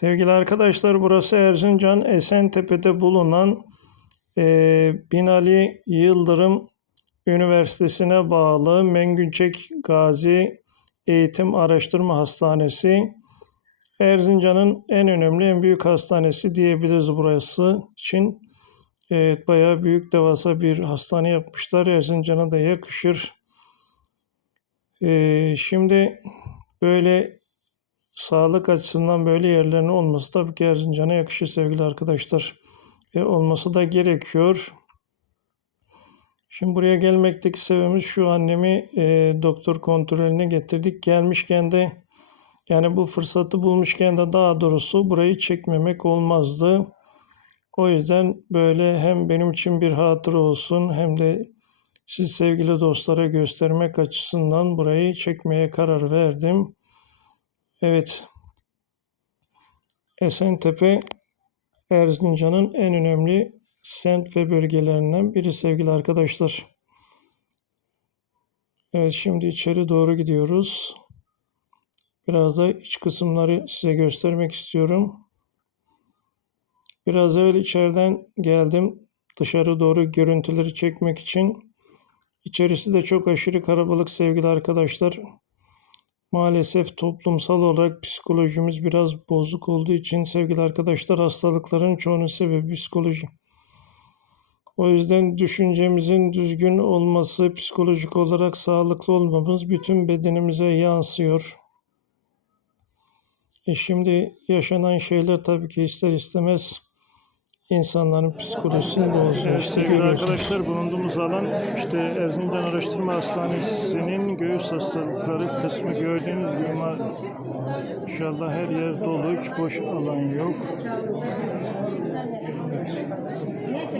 Sevgili arkadaşlar burası Erzincan Esentepe'de bulunan eee Binali Yıldırım Üniversitesi'ne bağlı Mengücek Gazi Eğitim Araştırma Hastanesi. Erzincan'ın en önemli, en büyük hastanesi diyebiliriz burası için. Evet, bayağı büyük devasa bir hastane yapmışlar. Erzincan'a da yakışır. Eee, şimdi böyle sağlık açısından böyle yerlerin olması tabii ki Erzincan'a yakışır sevgili arkadaşlar. Ve olması da gerekiyor. Şimdi buraya gelmekteki sebebimiz şu annemi e, doktor kontrolüne getirdik. Gelmişken de yani bu fırsatı bulmuşken de daha doğrusu burayı çekmemek olmazdı. O yüzden böyle hem benim için bir hatıra olsun hem de siz sevgili dostlara göstermek açısından burayı çekmeye karar verdim. Evet. Esentepe Erzincan'ın en önemli semt ve bölgelerinden biri sevgili arkadaşlar. Evet şimdi içeri doğru gidiyoruz. Biraz da iç kısımları size göstermek istiyorum. Biraz evvel içeriden geldim. Dışarı doğru görüntüleri çekmek için. İçerisi de çok aşırı kalabalık sevgili arkadaşlar. Maalesef toplumsal olarak psikolojimiz biraz bozuk olduğu için sevgili arkadaşlar hastalıkların çoğunun sebebi psikoloji. O yüzden düşüncemizin düzgün olması, psikolojik olarak sağlıklı olmamız bütün bedenimize yansıyor. E şimdi yaşanan şeyler tabii ki ister istemez insanların psikolojisini bozuyor. Evet, İşte sevgili görüyorsunuz. arkadaşlar bulunduğumuz alan işte Erzincan Araştırma Hastanesi'nin göğüs hastalıkları kısmı gördüğünüz gibi inşallah her yer dolu hiç boş alan yok. Evet.